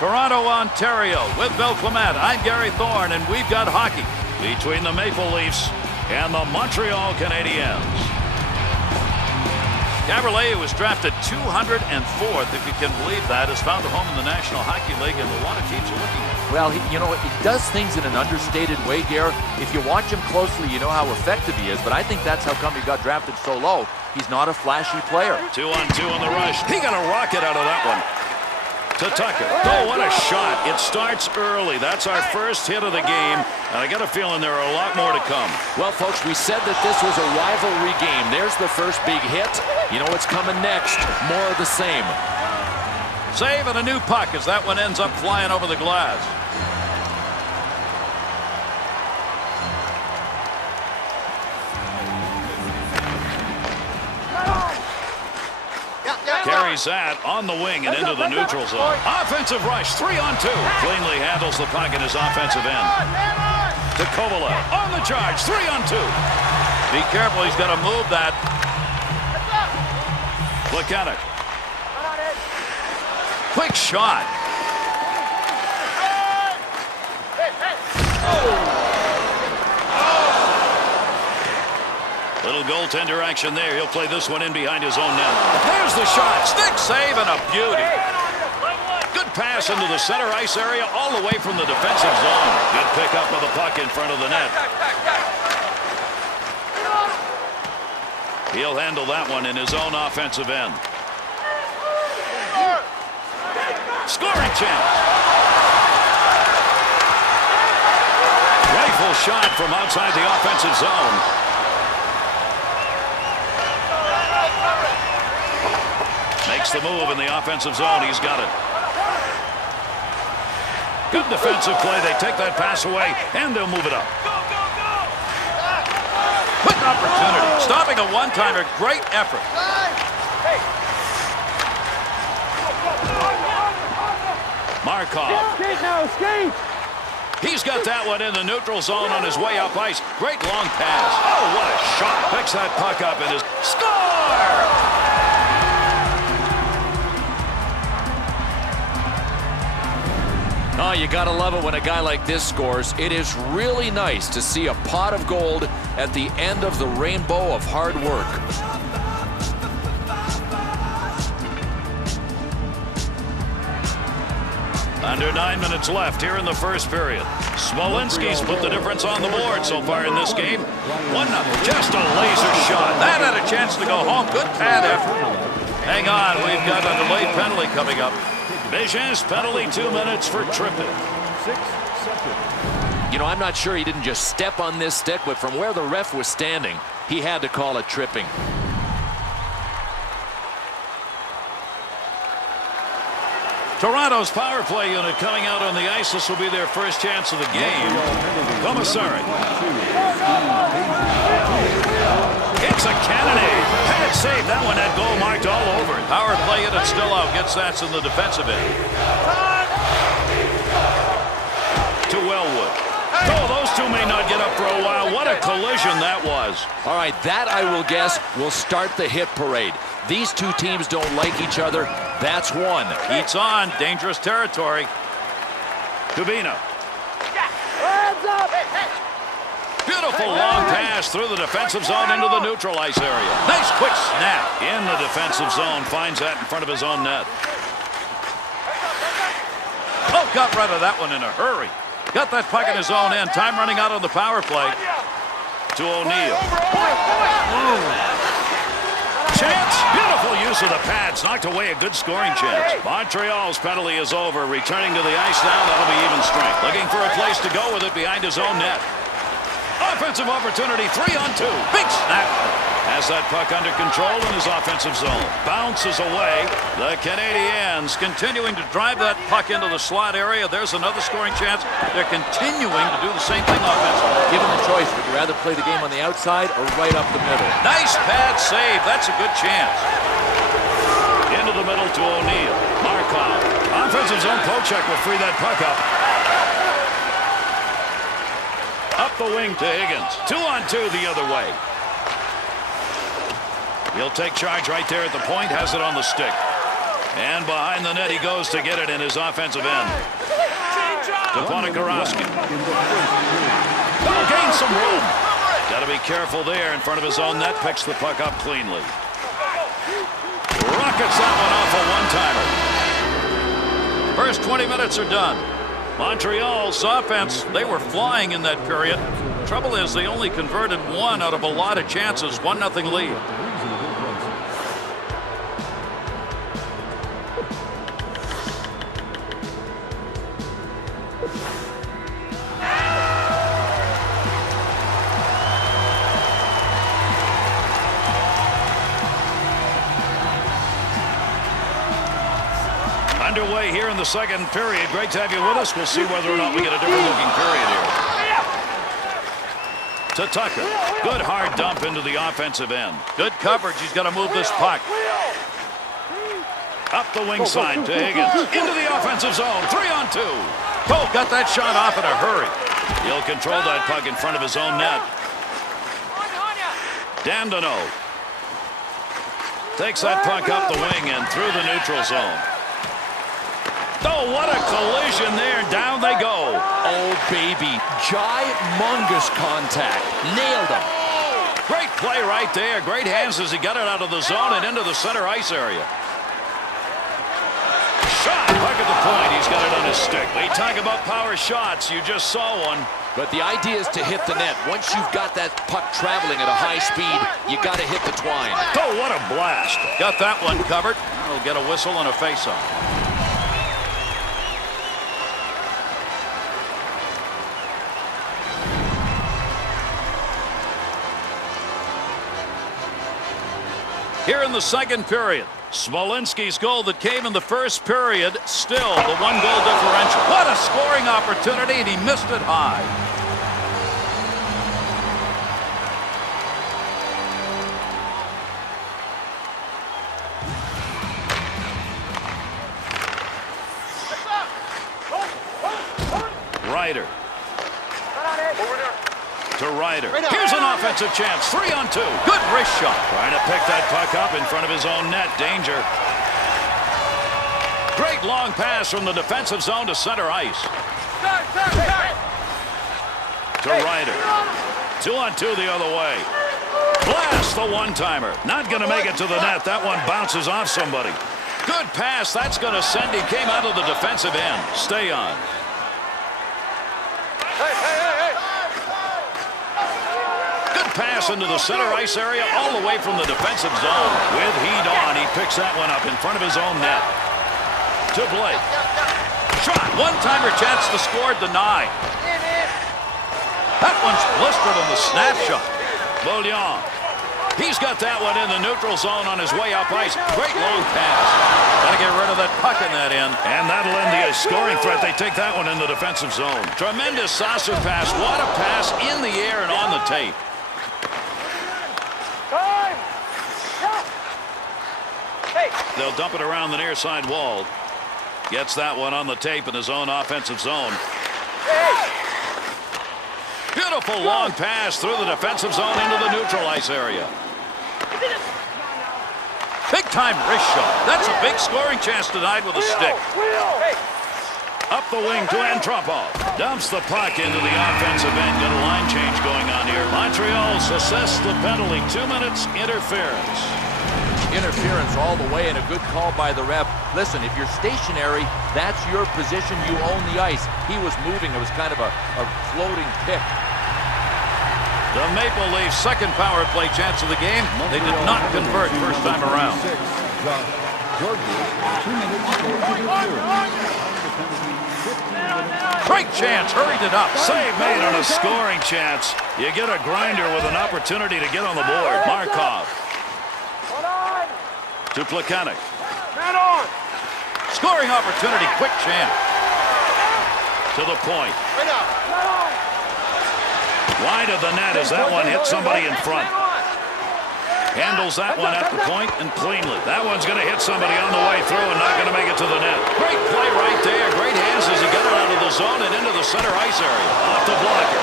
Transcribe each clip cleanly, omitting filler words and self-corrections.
Toronto, Ontario. With Bill Clement, I'm Gary Thorne, and we've got hockey between the Maple Leafs and the Montreal Canadiens. Caberlet, who was drafted 204th, if you can believe that, has found a home in the National Hockey League, and a lot of teams are looking at it. Well, he does things in an understated way, Gare. If you watch him closely, you know how effective he is, but I think that's how come he got drafted so low. He's not a flashy player. 2-on-2 on the rush. He got a rocket out of that one. To Tucker. Oh, what a shot. It starts early. That's our first hit of the game, and I got a feeling there are a lot more to come. Well, folks, we said that this was a rivalry game. There's the first big hit. You know what's coming next. More of the same. Save and a new puck as that one ends up flying over the glass. Carries that on the wing and into the neutral zone. Offensive rush, 3-on-2. Cleanly handles the puck in his offensive end. To Kovalev on the charge, 3-on-2. Be careful, he's got to move that. Look at it. Quick shot. Little goaltender action there. He'll play this one in behind his own net. There's the shot. Stick save and a beauty. Good pass into the center ice area all the way from the defensive zone. Good pickup of the puck in front of the net. He'll handle that one in his own offensive end. Scoring chance. Rifle shot from outside the offensive zone. Makes the move in the offensive zone. He's got it. Good defensive play. They take that pass away, and they'll move it up. Quick opportunity. Stopping a one-timer. Great effort. Markov. He's got that one in the neutral zone on his way up ice. Great long pass. Oh, what a shot. Picks that puck up and is score! Oh, you gotta love it when a guy like this scores. It is really nice to see a pot of gold at the end of the rainbow of hard work. Under 9 minutes left here in the first period. Smolinski's put the difference on the board so far in this game. 1-0. Just a laser shot. That had a chance to go home. Good pad effort. Hang on, we've got a delayed penalty coming up. Bijan's penalty, 2 minutes for tripping. 6 seconds. You know, I'm not sure he didn't just step on this stick, but from where the ref was standing, he had to call it tripping. Toronto's power play unit coming out on the ice. This will be their first chance of the game. Komisarek. It's a cannonade. Pad save. That one had goal marked all over it. Power play unit still out. Gets that in the defensive end. To Wellwood. Oh, those two may not get up for a while. What a collision that was. All right, that, I will guess, will start the hit parade. These two teams don't like each other. That's one. Heat's on. Dangerous territory. Kubina. Beautiful long pass through the defensive zone into the neutral ice area. Nice quick snap in the defensive zone. Finds that in front of his own net. Oh, got rid of that one in a hurry. Got that puck in his own end. Time running out on the power play. To O'Neill. Chance. Beautiful use of the pads. Knocked away a good scoring chance. Montreal's penalty is over. Returning to the ice now. That'll be even strength. Looking for a place to go with it behind his own net. Offensive opportunity. 3-on-2. Big snap. Has that puck under control in his offensive zone. Bounces away. The Canadiens continuing to drive that puck into the slot area. There's another scoring chance. They're continuing to do the same thing offensively. Given the choice, would you rather play the game on the outside or right up the middle? Nice pad save. That's a good chance. Into the middle to O'Neill. Markov. Offensive zone poke check will free that puck up. Up the wing to Higgins. 2-on-2 the other way. He'll take charge right there at the point. Has it on the stick. And behind the net he goes to get it in his offensive end. To Komisarek. Oh, gains some room. Got to be careful there in front of his own net. Picks the puck up cleanly. Rockets that one off a one-timer. First 20 minutes are done. Montreal's offense, they were flying in that period. Trouble is they only converted one out of a lot of chances. 1-0 lead. Underway here in the second period. Great to have you with us. We'll see whether or not we get a different looking period here. To Tucker. Good hard dump into the offensive end. Good coverage. He's got to move this puck. Up the wing side to Higgins. Into the offensive zone. 3-on-2. Oh, got that shot off in a hurry. He'll control that puck in front of his own net. Dandino takes that puck up the wing and through the neutral zone. Oh, what a collision there. Down they go. Oh, baby. Gymongous contact. Nailed him. Great play right there. Great hands as he got it out of the zone and into the center ice area. Shot. Puck at the point. He's got it on his stick. We talk about power shots. You just saw one. But the idea is to hit the net. Once you've got that puck traveling at a high speed, you got to hit the twine. Oh, what a blast. Got that one covered. He'll get a whistle and a face-off. Here in the second period, Smolinski's goal that came in the first period, still the one-goal differential. What a scoring opportunity, and he missed it high. Ryder. To Ryder. Here's an offensive chance. 3-on-2. Good wrist shot. Trying to pick that puck up in front of his own net. Danger. Great long pass from the defensive zone to center ice. To Ryder. 2-on-2 the other way. Blast the one-timer. Not going to make it to the net. That one bounces off somebody. Good pass. That's going to send him. Came out of the defensive end. Stay on. Pass into the center ice area all the way from the defensive zone. With heat on, he picks that one up in front of his own net. To Blake. Shot. One-timer chance to score, denied. That one's blistered on the snapshot. Bouillon. He's got that one in the neutral zone on his way up ice. Great long pass. Got to get rid of that puck in that end. And that'll end the scoring threat. They take that one in the defensive zone. Tremendous saucer pass. What a pass in the air and on the tape. They'll dump it around the near side wall. Gets that one on the tape in his own offensive zone. Beautiful long pass through the defensive zone into the neutral ice area. Big time wrist shot. That's a big scoring chance denied with a stick. Up the wing to Antropov. Dumps the puck into the offensive end. Got a line change going on here. Montreal's assessed the penalty. 2 minutes interference. Interference all the way and a good call by the ref. Listen, if you're stationary, that's your position. You own the ice. He was moving. It was kind of a floating pick. The Maple Leafs' second power play chance of the game. They did not convert first time around. Great chance. Hurried it up. Save made on a scoring chance. You get a grinder with an opportunity to get on the board. Markov. To Plekanec. Scoring opportunity, quick chance. To the point. Wide of the net as that one hit somebody in front. Handles that one at the point and cleanly. That one's going to hit somebody on the way through and not going to make it to the net. Great play right there. Great hands as he got it out of the zone and into the center ice area. Off the blocker.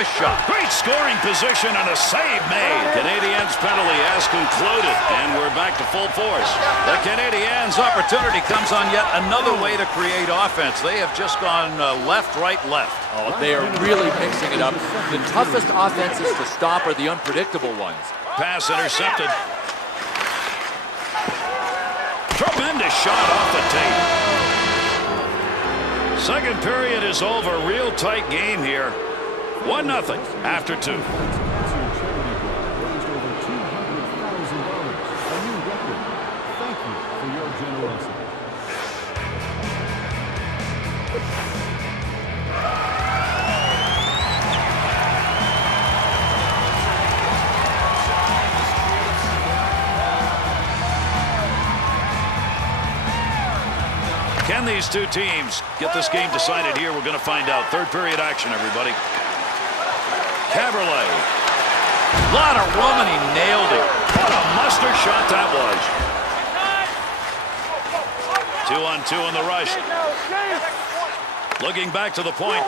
wrist shot. Great scoring position and a save made. Canadiens penalty has concluded, and we're back to full force. The Canadiens opportunity comes on yet another way to create offense. They have just gone left, right, left. Oh, they are really mixing it up. The toughest offenses to stop are the unpredictable ones. Pass intercepted. Tremendous shot off the tape. Second period is over. Real tight game here. 1-0 after 2. Thank you for your generosity. Can these two teams get this game decided here? We're going to find out. Third period action, everybody. Caberlet. Lot of room, and he nailed it. What a mustard shot that was. 2-on-2 in the rush. Looking back to the point.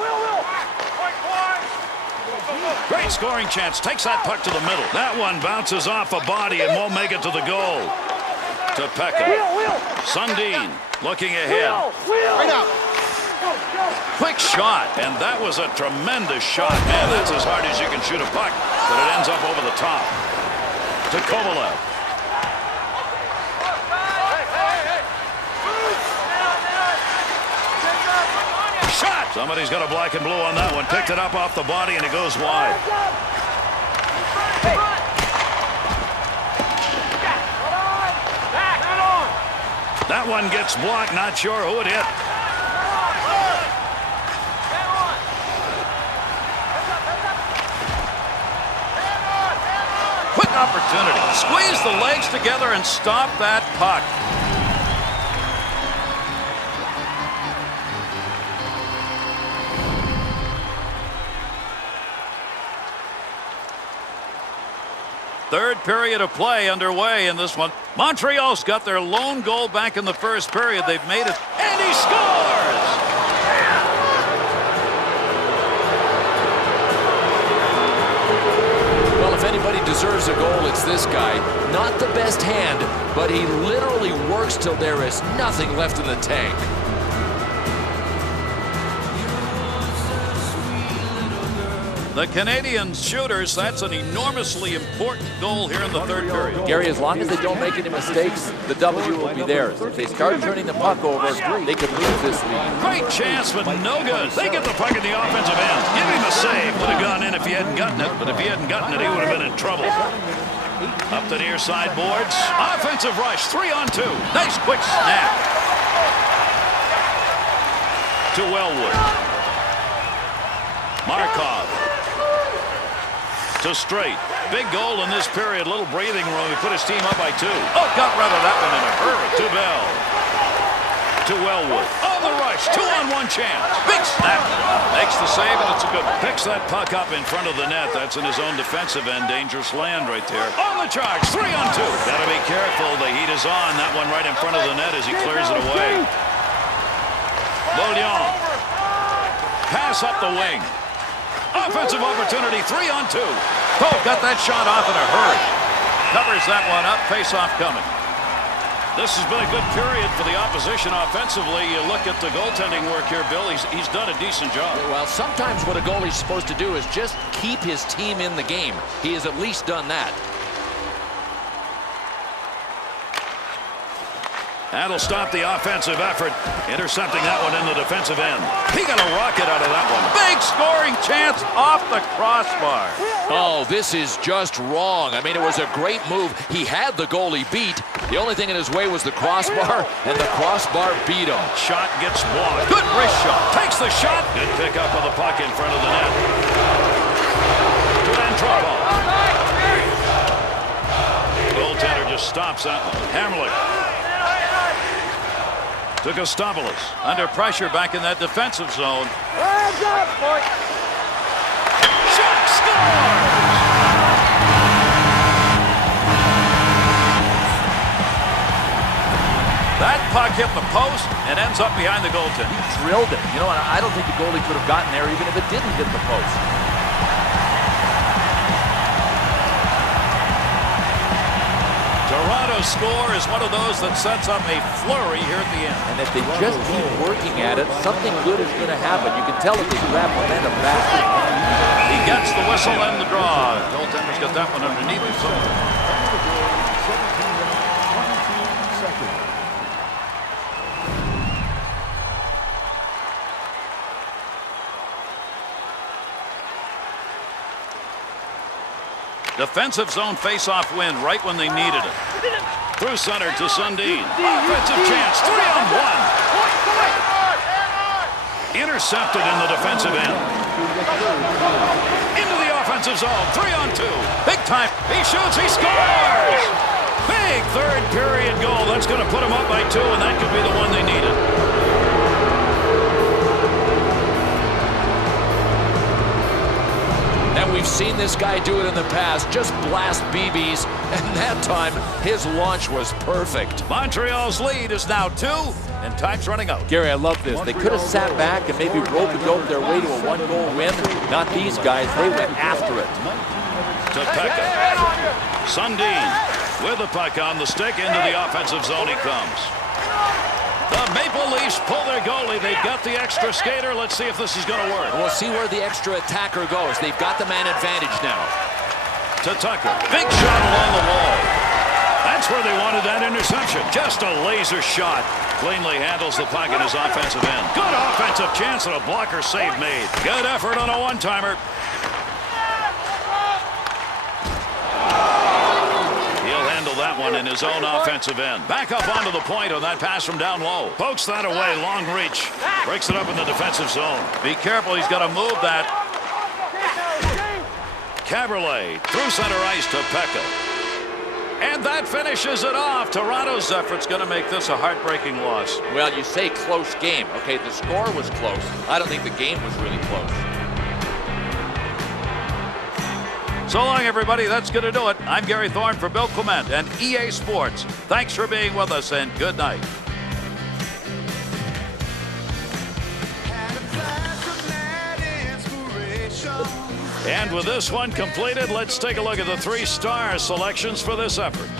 Great scoring chance. Takes that puck to the middle. That one bounces off a body and won't make it to the goal. To Pekka. Sundin looking ahead. Quick shot, and that was a tremendous shot. Man, that's as hard as you can shoot a puck, but it ends up over the top. To Kovalev. Shot! Somebody's got a black and blue on that one. Picked it up off the body, and it goes wide. That one gets blocked. Not sure who it hit. Quick opportunity. Squeeze the legs together and stop that puck. Third period of play underway in this one. Montreal's got their lone goal back in the first period. They've made it, and he scores! Well, if anybody deserves a goal, it's this guy. Not the best hand, but he literally works till there is nothing left in the tank. The Canadiens shooters, that's an enormously important goal here in the third period. Gary, as long as they don't make any mistakes, the W will be theirs. If they start turning the puck over, they could lose this lead. Great chance, but no good. They get the puck in the offensive end. Give him a save. Would have gone in if he hadn't gotten it, but if he hadn't gotten it, he would have been in trouble. Up the near side boards. Offensive rush, 3-on-2. Nice quick snap. To Wellwood. Markov. To Streit. Big goal in this period. Little breathing room. He put his team up by 2. Oh, got rid of that one in a hurry. To Bell. To Wellwood. On the rush. 2-on-1 chance. Big snap. Makes the save, and it's a good one. Picks that puck up in front of the net. That's in his own defensive end. Dangerous land right there. On the charge. 3-on-2. Gotta be careful. The heat is on. That one right in front of the net as he clears it away. Bouillon. Pass up the wing. Offensive opportunity, 3-on-2. Oh, got that shot off in a hurry. Covers that one up, face-off coming. This has been a good period for the opposition offensively. You look at the goaltending work here, Bill. He's done a decent job. Well, sometimes what a goalie's supposed to do is just keep his team in the game. He has at least done that. That'll stop the offensive effort. Intercepting that one in the defensive end. He got a rocket out of that one. Big scoring chance off the crossbar. Oh, this is just wrong. I mean, it was a great move. He had the goalie beat. The only thing in his way was the crossbar, and the crossbar beat him. Shot gets blocked. Good wrist shot. Takes the shot. Good pickup of the puck in front of the net. To Antropov. Goaltender just stops that one. Hammerlich. To Gustavulus. Under pressure back in that defensive zone. Shot scores! That puck hit the post and ends up behind the goaltender. He drilled it. You know, I don't think the goalie could have gotten there even if it didn't hit the post. a score is one of those that sets up a flurry here at the end. And if they just keep working at it, something good is going to happen. You can tell that they grab momentum back. He gets the whistle and the draw. Goaltender's got that one underneath him somewhere. Defensive zone face-off win right when they needed it. Through center to Sundin. Offensive chance, 3-on-1. Intercepted in the defensive end. Into the offensive zone, 3-on-2. Big time, he shoots, he scores! Big third period goal. That's going to put him up by 2, and that could be the one they needed. And we've seen this guy do it in the past, just blast BBs, and that time his launch was perfect. Montreal's lead is now 2, and time's running out. Gary, I love this. They could have sat back and maybe rope-a-dope their way to a one-goal win. Not these guys. They went after it. To Pekka. Sundin with the puck on the stick. Into the offensive zone he comes. The Maple Leafs pull their goalie. They've got the extra skater. Let's see if this is going to work. We'll see where the extra attacker goes. They've got the man advantage now. To Tucker. Big shot along the wall. That's where they wanted that interception. Just a laser shot. Cleanly handles the puck in his offensive end. Good offensive chance and a blocker save made. Good effort on a one-timer. He'll handle that one in his own offensive end. Back up onto the point on that pass from down low. Pokes that away, long reach. Breaks it up in the defensive zone. Be careful, he's got to move that. Caberlet through center ice to Pekka. And that finishes it off. Toronto's effort's going to make this a heartbreaking loss. Well, you say close game. Okay, the score was close. I don't think the game was really close. So long, everybody. That's going to do it. I'm Gary Thorne for Bill Clement and EA Sports. Thanks for being with us, and good night. And with this one completed, let's take a look at the 3-star selections for this effort.